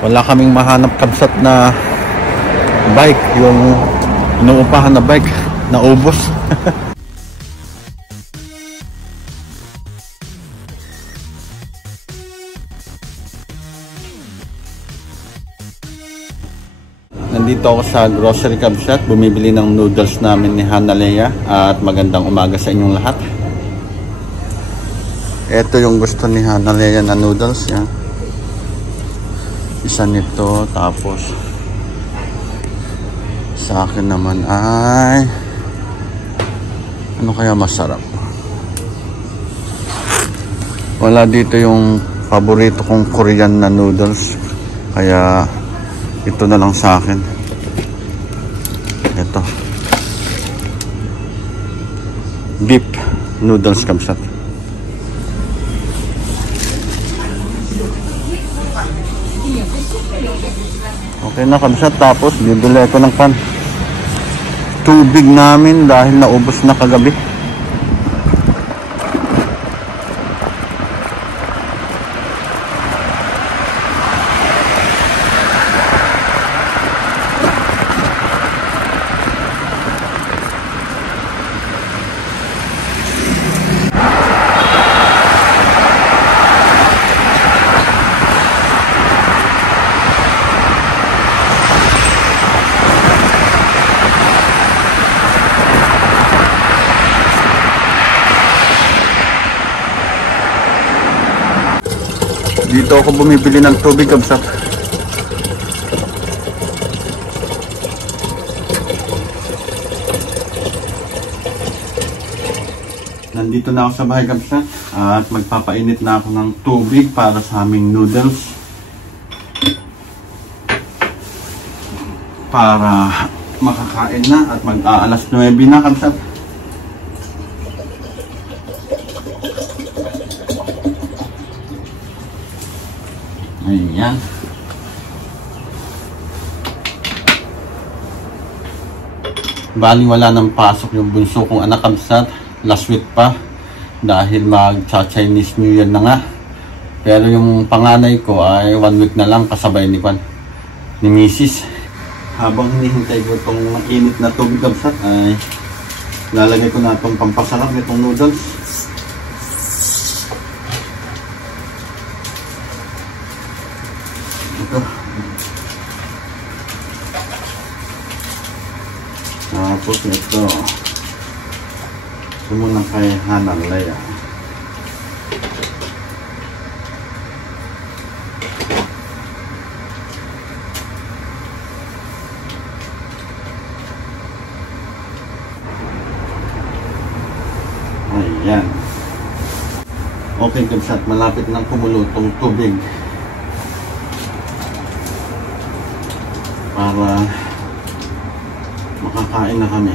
Wala kaming mahanap kabsat na bike. Yung inuupahan na bike naubos. Nandito ako sa grocery kabsat, bumibili ng noodles namin ni Hanalea. At magandang umaga sa inyong lahat. Ito yung gusto ni Hanalea na noodles, yan. Isa nito, tapos sa akin naman ay ano kaya masarap? Wala dito yung paborito kong Korean na noodles, kaya ito na lang sa akin. Ito beef noodles kabsat. Okay na kabsat, tapos bibili ko ng tubig namin dahil naubos na kagabi. Dito ako bumibili ng tubig kabsat. Nandito na ako sa bahay kabsat at magpapainit na ako ng tubig para sa aming noodles. Para makakain na at mag-aalas 9 na kabsat. Ayan. Bali wala nang pasok yung bunso kong anak kabsat. Last week pa. Dahil mag-Chinese New Year na nga. Pero yung panganay ko ay 1 week na lang kasabay ni Mrs. Habang hinihintay ko itong mainit na tubig kabsat ay lalagay ko na itong pampasarap nitong noodles. Tapos ito muna kay Hanalea. Ayan. Okay kabsat, malapit nang kumulo itong tubig para makakain na kami.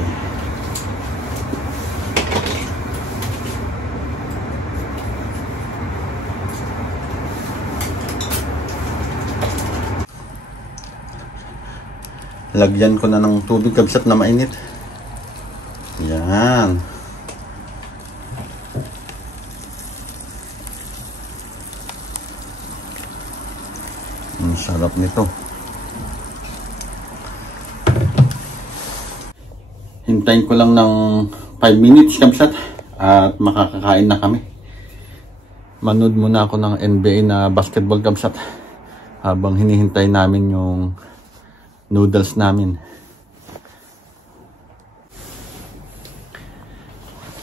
Lagyan ko na ng tubig kabsat na mainit. Yan. Ang sarap nito. Hintayin ko lang ng 5 minutes kabsat at makakakain na kami. Manood muna ako ng NBA na basketball kabsat habang hinihintay namin yung noodles namin.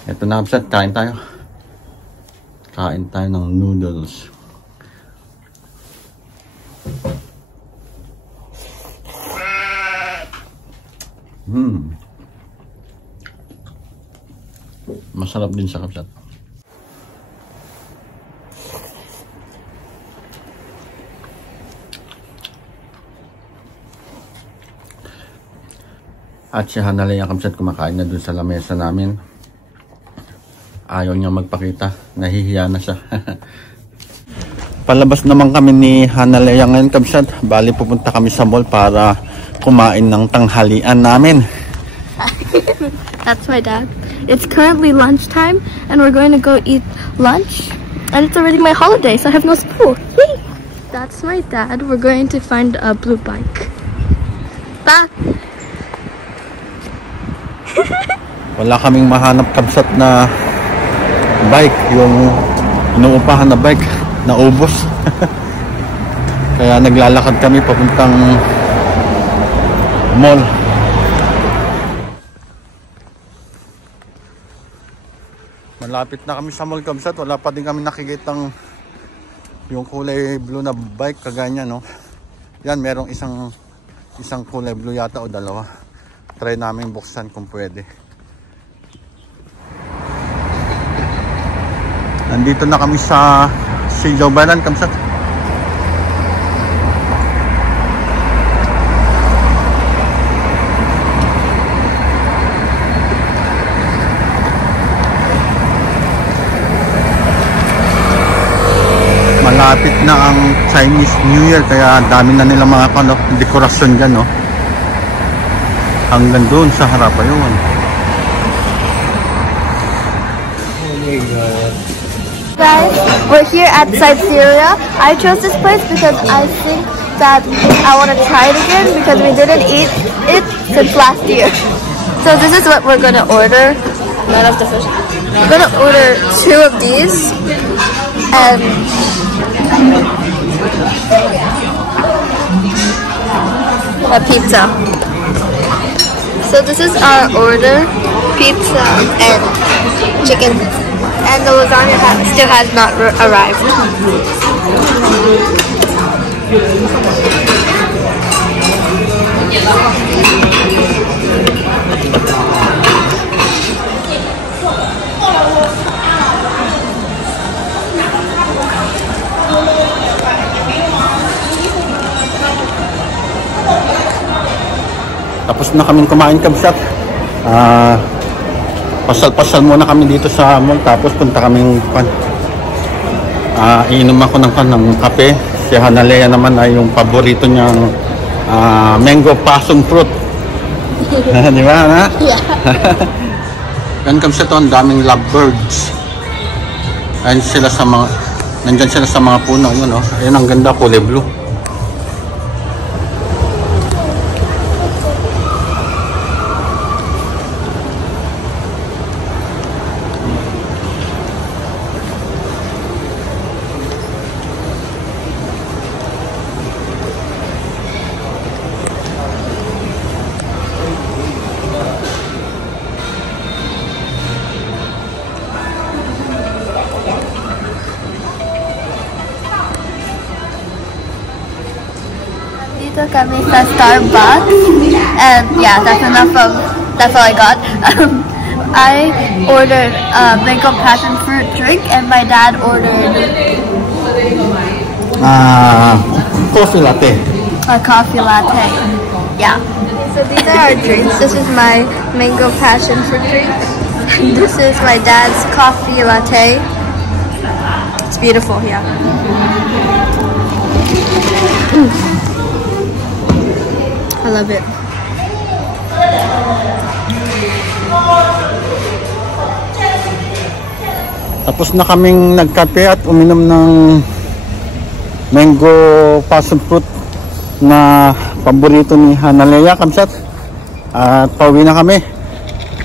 Ito na kabsat, kain tayo. Kain tayo ng noodles. Masarap din sa kabsat. At si Hanalea kabsat kumakain na dun sa lamesa namin. Ayaw niya magpakita. Nahihiya na siya. Palabas naman kami ni Hanalea ngayon kabsat. Bali pupunta kami sa mall para kumain ng tanghalian namin. That's my dad. It's currently lunchtime and we're going to go eat lunch. And it's already my holiday, so I have no school. Yay! That's my dad. We're going to find a blue bike. Pa! Wala kaming mahanap kabsat na bike. Yung inuupahan na bike, naubos. Kaya naglalakad kami papuntang mall. Malapit na kami sa mall kabsat. Wala pa din kami nakikitang yung kulay blue na bike kaganya, no? Yan, merong isang kulay blue yata o dalawa. Try namin buksan kung pwede. Nandito na kami sa Sijaw Banan kabsat. Malapit na ang Chinese New Year kaya dami na nila mga dekorasyon dyan, no? Hanggang doon sa harapan yun. Oh my God. Guys, we're here at Siberia. I chose this place because I think that I want to try it again because we didn't eat it since last year. So this is what we're gonna order. None of the fish. We're gonna order 2 of these and a pizza. So this is our order: pizza and chicken. And the lasagna still has not arrived. Tapos na kaming kumain kabsat. Pasal-pasal muna kami dito sa mall. Tapos punta kaming iinom ako ng kape. Si Hanalea naman ay yung paborito niyang mango passion fruit. Di ba, ha? Yeah. Yan kabsat, ang daming lovebirds. Ayan sila sa mga, nandyan sila sa mga puno. Yun, oh. Ayan, ang ganda, kulay blue. Dito kami sa Starbucks, and yeah, that's all I got. I ordered a mango passion fruit drink, and my dad ordered Coffee latte. a coffee latte. Yeah. So these are our drinks. This is my mango passion fruit drink. This is my dad's coffee latte. It's beautiful, yeah. I love it. Tapos na kaming nagkape at uminom ng mango passion fruit na paborito ni Hanalea kabsat. At pauwi na kami.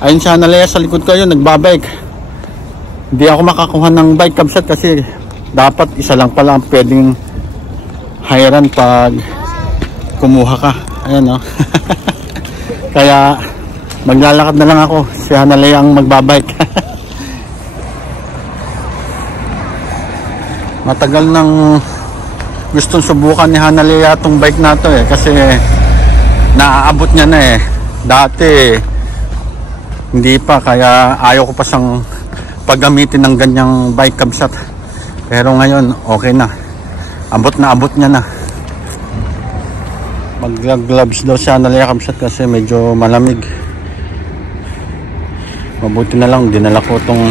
Ayun si Hanalea sa likod ko, yun nagbabike. Hindi ako makakuha ng bike kabsat kasi dapat isa lang pala ang pwedeng hirean pag kumuha ka. Ayan, oh. Kaya maglalakad na lang ako. Si Hanalea ang magbabike. Matagal nang gustong subukan ni Hanalea itong bike na to, kasi naaabot niya na dati hindi pa, kaya ayaw ko pa siyang paggamitin ng ganyang bike kabsat. Pero ngayon okay na, abot niya na. Mag-gloves daw siya Hanalea kabsat kasi medyo malamig. Mabuti na lang dinala ko itong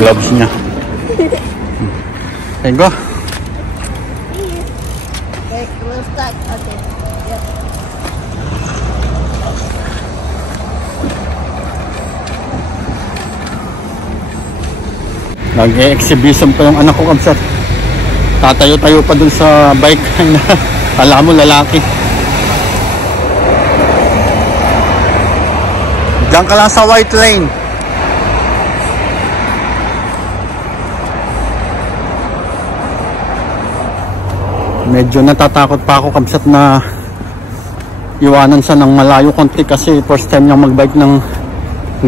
gloves niya. Okay, go. Okay, we'll start. Okay. Yep. Nag-e-exhibition pa yung anak ko kabsat. Tatayo-tayo pa dun sa bike. Alam mo, lalaki. Diyan ka lang sa white lane. Medyo natatakot pa ako, Kabsat, na iwanan siya ng malayo konti kasi first time niyang magbike ng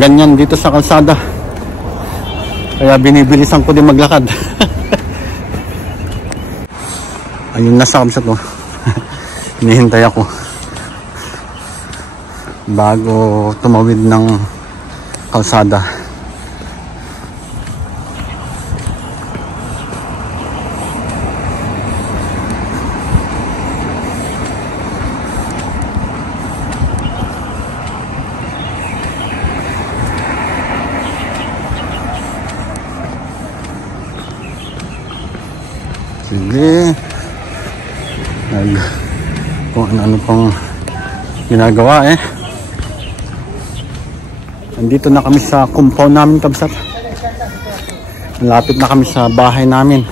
ganyan dito sa kalsada. Kaya binibilisan ko din maglakad. Ayun na sa Kabsat, oh. Hinihintay ako bago tumawid ng kalsada. Sige, kung ano pang ginagawa eh. Nandito na kami sa compound namin, Kabsat. Malapit na kami sa bahay namin.